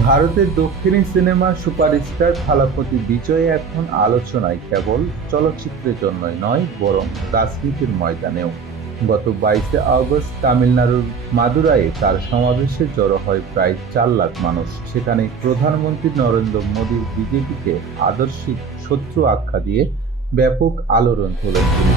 ভারতের দক্ষিণী সিনেমার সুপারস্টার থালাপতি বিজয় এখন আলোচনায় কেবল চলচ্চিত্রের জন্যই নয়, বরং রাজনীতির ময়দানেও। গত বাইশে আগস্ট তামিলনাড়ুর মাদুরাইয়ে তার সমাবেশে জড়ো হয় প্রায় চার লাখ মানুষ। সেখানে প্রধানমন্ত্রী নরেন্দ্র মোদীর বিজেপিকে আদর্শিক শত্রু আখ্যা দিয়ে ব্যাপক আলোড়ন তোলেন তিনি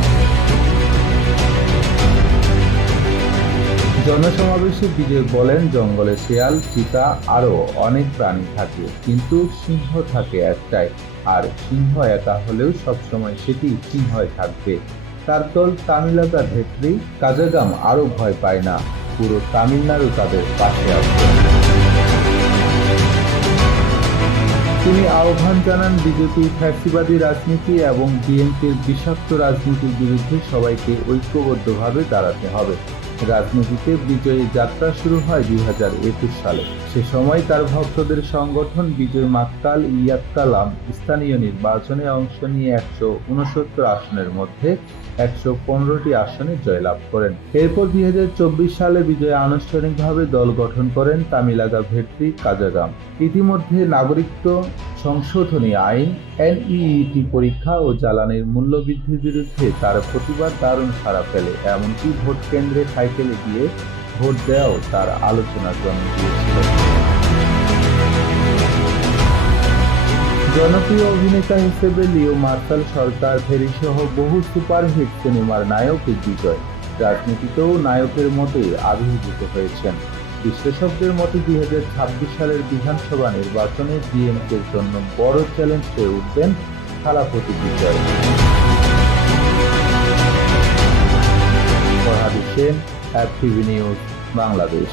জনসমাবেশে বিজয় বলেন জঙ্গলে শেয়াল, চিতা আরও অনেক প্রাণী থাকে, কিন্তু সিংহ থাকে একটাই। আর সিংহ একা হলেও সবসময় সেটি সিংহই থাকবে। তার দল তামিলাকা ভেট্রি কাজাগাম আরও ভয় পায় না, পুরো তামিলনাড়ু তাদের পাশে আছে। তিনি আহ্বান জানান বিজেপি ফ্যাসিবাদী রাজনীতি এবং বিএনপির বিষাক্ত রাজনীতির বিরুদ্ধে সবাইকে ঐক্যবদ্ধভাবে দাঁড়াতে হবে। রাজনীতিতে বিজয়ী যাত্রা শুরু হয় দুই হাজার একুশ সালে। সে সময় তার ভক্তদের সংগঠন বিজয় মাক্কাল ইয়াক্কালাম স্থানীয় নির্বাচনে অংশ নিয়ে একশো উনসত্তর আসনের মধ্যে একশো পনেরোটি আসনে জয়লাভ করেন। এরপর দুই হাজার চব্বিশ সালে বিজয় আনুষ্ঠানিকভাবে দল গঠন করেন তামিলাগা ভেট্রি কাজাগাম। ইতিমধ্যে নাগরিকত্ব সংশোধনী আইন, এনইইটি পরীক্ষা ও জ্বালানির মূল্যবৃদ্ধির বিরুদ্ধে তার প্রতিবাদ দারুণ সাড়া ফেলে। এমনকি ভোট কেন্দ্রে সাইকেলে গিয়ে ভোট দেওয়াও তার আলোচনার জন্ম দিয়েছিল জনপ্রিয় অভিনেতা হিসেবে লিও মার্শাল সরকার ফেরি সহ বহু সুপারহিট সিনেমার নায়ক বিজয়। রাজনীতিতেও নায়কের মতোই আবির্ভূত হয়েছেন। বিশ্লেষকদের মতে দুই ছাব্বিশ সালের বিধানসভা নির্বাচনে ডিএমকের জন্য বড় চ্যালেঞ্জ হয়ে উঠবেন থালাপতি বিজয়। Sen Happy New Bangladesh.